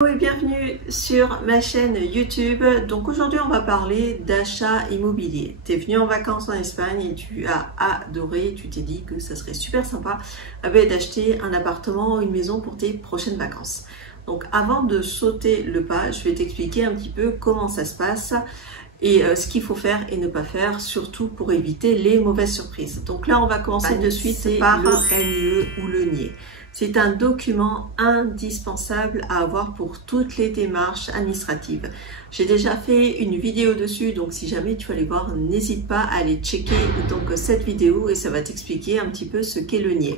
Hello et bienvenue sur ma chaîne YouTube. Donc aujourd'hui on va parler d'achat immobilier. Tu es venu en vacances en Espagne et tu as adoré, tu t'es dit que ça serait super sympa d'acheter un appartement ou une maison pour tes prochaines vacances. Donc avant de sauter le pas, je vais t'expliquer un petit peu comment ça se passe et ce qu'il faut faire et ne pas faire, surtout pour éviter les mauvaises surprises. Donc là on va commencer de suite par le NIE ou le NIE. C'est un document indispensable à avoir pour toutes les démarches administratives. J'ai déjà fait une vidéo dessus, donc si jamais tu veux aller voir, n'hésite pas à aller checker donc cette vidéo et ça va t'expliquer un petit peu ce qu'est le NIE.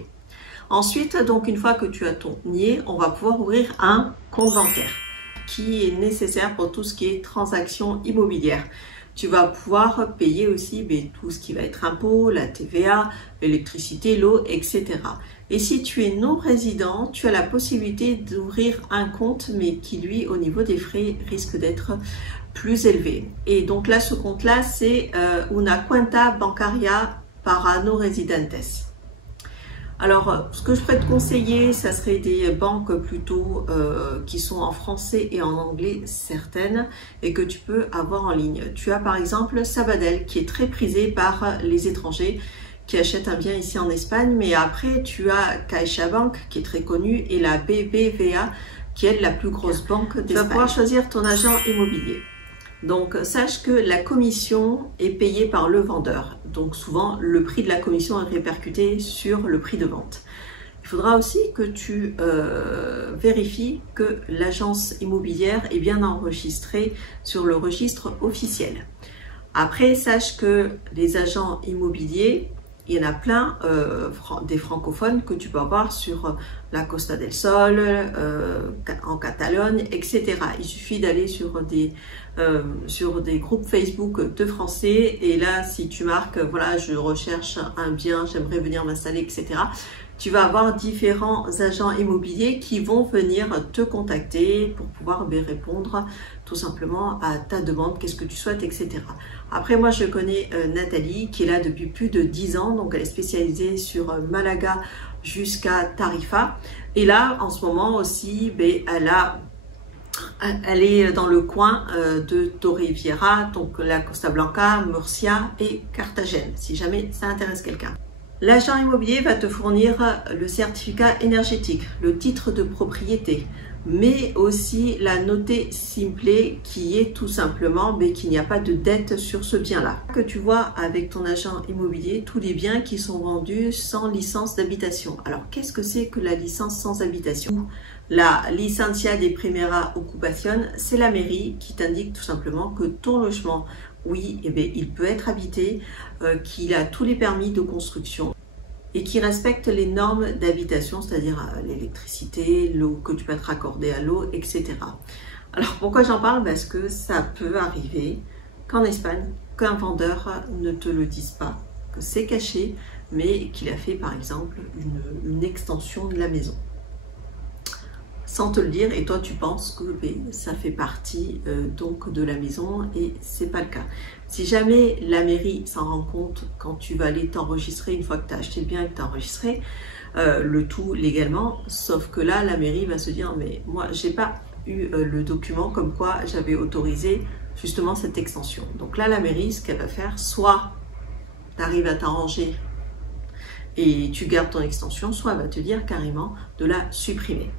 Ensuite, donc une fois que tu as ton NIE, on va pouvoir ouvrir un compte bancaire qui est nécessaire pour tout ce qui est transactions immobilières. Tu vas pouvoir payer aussi tout ce qui va être impôts, la TVA, l'électricité, l'eau, etc. Et si tu es non résident, tu as la possibilité d'ouvrir un compte, mais qui lui, au niveau des frais, risque d'être plus élevé. Et donc là, ce compte-là, c'est Una Cuenta Bancaria para no residentes. Alors, ce que je pourrais te conseiller, ça serait des banques plutôt qui sont en français et en anglais certaines et que tu peux avoir en ligne. Tu as par exemple Sabadell qui est très prisé par les étrangers qui achètent un bien ici en Espagne, mais après tu as CaixaBank qui est très connue et la BBVA qui est la plus grosse banque d'Espagne. Tu vas pouvoir choisir ton agent immobilier. Donc, sache que la commission est payée par le vendeur. Donc, souvent, le prix de la commission est répercuté sur le prix de vente. Il faudra aussi que tu vérifies que l'agence immobilière est bien enregistrée sur le registre officiel. Après, sache que les agents immobiliers, il y en a plein des francophones que tu peux avoir sur la Costa del Sol, en Catalogne, etc. Il suffit d'aller sur des groupes Facebook de Français et là, si tu marques, voilà, je recherche un bien, j'aimerais venir m'installer, etc. Tu vas avoir différents agents immobiliers qui vont venir te contacter pour pouvoir répondre tout simplement à ta demande, qu'est-ce que tu souhaites, etc. Après, moi, je connais Nathalie qui est là depuis plus de 10 ans, donc elle est spécialisée sur Malaga jusqu'à Tarifa. Et là, en ce moment aussi, elle est dans le coin de Torrevieja, donc la Costa Blanca, Murcia et Cartagène, si jamais ça intéresse quelqu'un. L'agent immobilier va te fournir le certificat énergétique, le titre de propriété, mais aussi la notée simplée qui est tout simplement qu'il n'y a pas de dette sur ce bien-là. Que tu vois avec ton agent immobilier tous les biens qui sont vendus sans licence d'habitation. Alors, qu'est-ce que c'est que la licence sans habitation? La licencia de primera ocupación, c'est la mairie qui t'indique tout simplement que ton logement, oui, il peut être habité, qu'il a tous les permis de construction et qui respecte les normes d'habitation, c'est-à-dire l'électricité, l'eau que tu peux te raccorder à l'eau, etc. Alors pourquoi j'en parle? Parce que ça peut arriver qu'en Espagne, qu'un vendeur ne te le dise pas, que c'est caché, mais qu'il a fait par exemple une extension de la maison sans te le dire, et toi tu penses que ça fait partie donc de la maison et c'est pas le cas. Si jamais la mairie s'en rend compte quand tu vas aller t'enregistrer, une fois que tu as acheté le bien et que tu as enregistré le tout légalement, sauf que là la mairie va se dire mais moi j'ai pas eu le document comme quoi j'avais autorisé justement cette extension. Donc là la mairie, ce qu'elle va faire, soit tu arrives à t'arranger et tu gardes ton extension, soit elle va te dire carrément de la supprimer.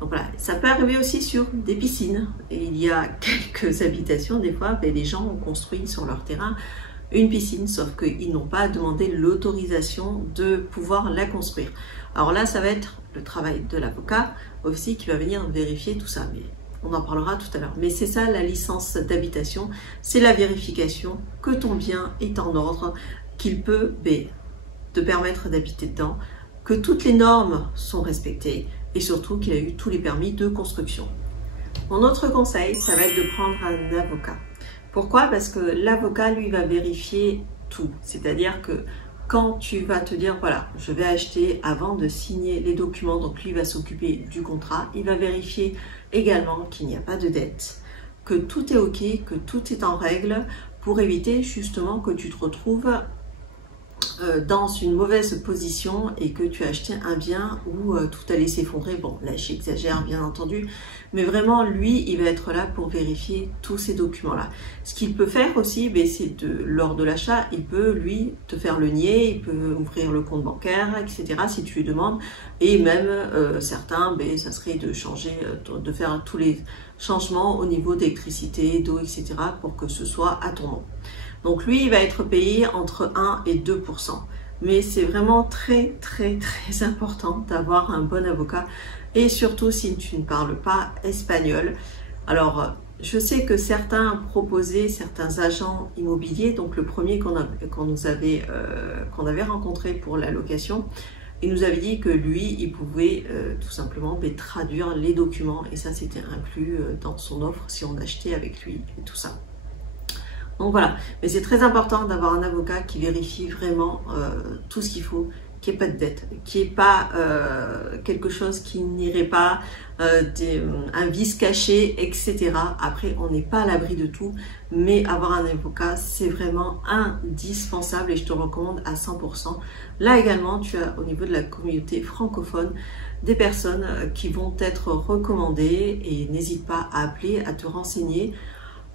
Donc voilà, ça peut arriver aussi sur des piscines. Et il y a quelques habitations, des fois, les gens ont construit sur leur terrain une piscine, sauf qu'ils n'ont pas demandé l'autorisation de pouvoir la construire. Alors là, ça va être le travail de l'avocat aussi qui va venir vérifier tout ça. Mais on en parlera tout à l'heure. Mais c'est ça la licence d'habitation, c'est la vérification que ton bien est en ordre, qu'il peut te permettre d'habiter dedans, que toutes les normes sont respectées, et surtout qu'il a eu tous les permis de construction. Mon autre conseil, ça va être de prendre un avocat. Pourquoi? Parce que l'avocat, lui, va vérifier tout. C'est-à-dire que quand tu vas te dire, voilà, je vais acheter avant de signer les documents, donc lui va s'occuper du contrat, il va vérifier également qu'il n'y a pas de dette, que tout est OK, que tout est en règle, pour éviter justement que tu te retrouves dans une mauvaise position et que tu as acheté un bien où tout allait s'effondrer. Bon, là j'exagère bien entendu, mais vraiment lui, il va être là pour vérifier tous ces documents-là. Ce qu'il peut faire aussi, c'est lors de l'achat, il peut lui te faire le nier, il peut ouvrir le compte bancaire, etc. si tu lui demandes. Et même certains, ça serait de changer, de faire tous les changements au niveau d'électricité, d'eau, etc. pour que ce soit à ton nom. Donc lui, il va être payé entre 1 et 2%. Mais c'est vraiment très important d'avoir un bon avocat. Et surtout si tu ne parles pas espagnol. Alors, je sais que certains proposaient, certains agents immobiliers, donc le premier qu'on avait rencontré pour la location, il nous avait dit que lui, il pouvait tout simplement traduire les documents. Et ça, c'était inclus dans son offre si on achetait avec lui et tout ça. Donc voilà, mais c'est très important d'avoir un avocat qui vérifie vraiment tout ce qu'il faut, qu'il n'y ait pas de dette, qu'il n'y ait pas quelque chose qui n'irait pas, un vice caché, etc. Après, on n'est pas à l'abri de tout, mais avoir un avocat, c'est vraiment indispensable et je te recommande à 100%. Là également, tu as au niveau de la communauté francophone des personnes qui vont être recommandées et n'hésite pas à appeler, à te renseigner,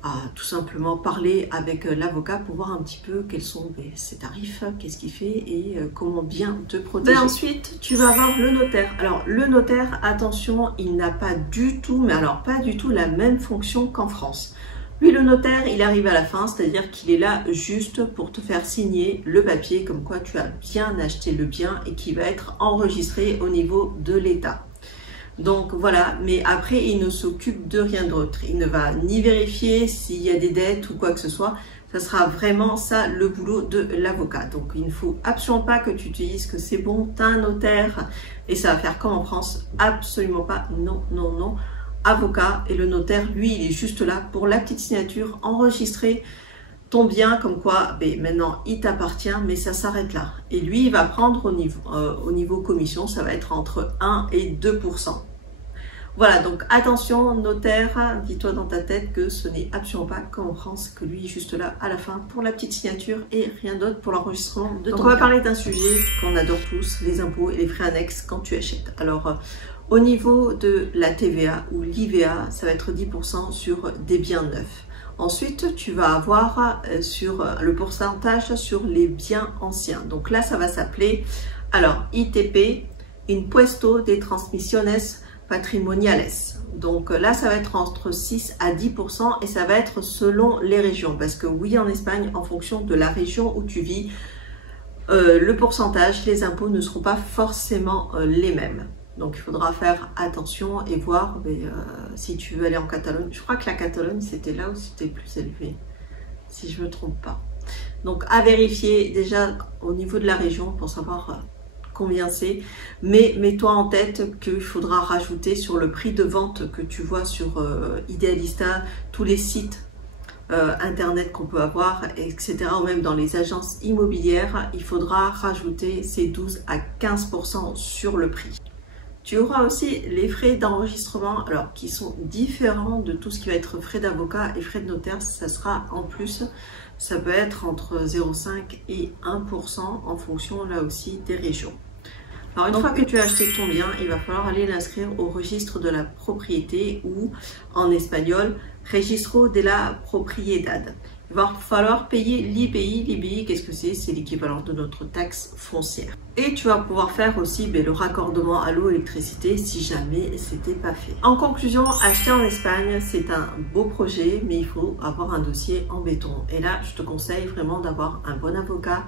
à tout simplement parler avec l'avocat pour voir un petit peu quels sont ses tarifs, qu'est-ce qu'il fait et comment bien te protéger. Ensuite, tu vas avoir le notaire. Alors, le notaire, attention, il n'a pas du tout, mais alors pas du tout la même fonction qu'en France. Lui, le notaire, il arrive à la fin, c'est-à-dire qu'il est là juste pour te faire signer le papier comme quoi tu as bien acheté le bien et qui va être enregistré au niveau de l'État. Donc voilà, mais après il ne s'occupe de rien d'autre. Il ne va ni vérifier s'il y a des dettes ou quoi que ce soit. Ça sera vraiment ça le boulot de l'avocat. Donc il ne faut absolument pas que tu te dises que c'est bon, tu as un notaire et ça va faire comme en France. Absolument pas, non, non, non. Avocat et le notaire, lui, il est juste là pour la petite signature, enregistrer ton bien comme quoi maintenant il t'appartient, mais ça s'arrête là. Et lui, il va prendre au niveau commission, ça va être entre 1 et 2%. Voilà, donc attention, notaire, dis-toi dans ta tête que ce n'est absolument pas comme en France, que lui est juste là à la fin pour la petite signature et rien d'autre pour l'enregistrement de ton bien. On va parler d'un sujet qu'on adore tous, les impôts et les frais annexes quand tu achètes. Alors, au niveau de la TVA ou l'IVA, ça va être 10% sur des biens neufs. Ensuite, tu vas avoir sur le pourcentage sur les biens anciens. Donc là, ça va s'appeler, alors, ITP, Impuesto de Transmisiones Patrimoniales. Donc là, ça va être entre 6 à 10% et ça va être selon les régions. Parce que oui, en Espagne, en fonction de la région où tu vis, le pourcentage, les impôts ne seront pas forcément les mêmes. Donc il faudra faire attention et voir si tu veux aller en Catalogne. Je crois que la Catalogne, c'était là où c'était plus élevé, si je ne me trompe pas. Donc à vérifier déjà au niveau de la région pour savoir combien c'est. Mais mets-toi en tête qu'il faudra rajouter sur le prix de vente que tu vois sur Idealista, tous les sites internet qu'on peut avoir, etc. ou même dans les agences immobilières, il faudra rajouter ces 12 à 15% sur le prix. Tu auras aussi les frais d'enregistrement, alors qui sont différents de tout ce qui va être frais d'avocat et frais de notaire. Ça sera en plus, ça peut être entre 0,5 et 1% en fonction là aussi des régions. Alors une fois que tu as acheté ton bien, il va falloir aller l'inscrire au registre de la propriété ou en espagnol, Registro de la Propiedad. Il va falloir payer l'IBI. L'IBI, qu'est-ce que c'est? C'est l'équivalent de notre taxe foncière. Et tu vas pouvoir faire aussi le raccordement à l'eau et l'électricité si jamais c'était pas fait. En conclusion, acheter en Espagne, c'est un beau projet, mais il faut avoir un dossier en béton. Et là, je te conseille vraiment d'avoir un bon avocat,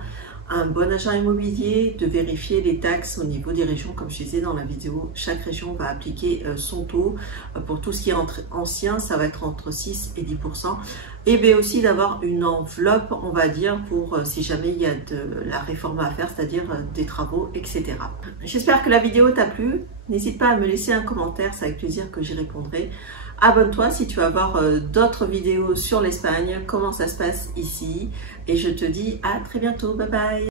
un bon agent immobilier, de vérifier les taxes au niveau des régions. Comme je disais dans la vidéo, chaque région va appliquer son taux. Pour tout ce qui est ancien, ça va être entre 6 et 10%. Et bien aussi d'avoir une enveloppe, on va dire, pour si jamais il y a de la réforme à faire, c'est-à-dire des travaux, etc. J'espère que la vidéo t'a plu. N'hésite pas à me laisser un commentaire, c'est avec plaisir que j'y répondrai. Abonne-toi si tu vas voir d'autres vidéos sur l'Espagne, comment ça se passe ici. Et je te dis à très bientôt, bye bye.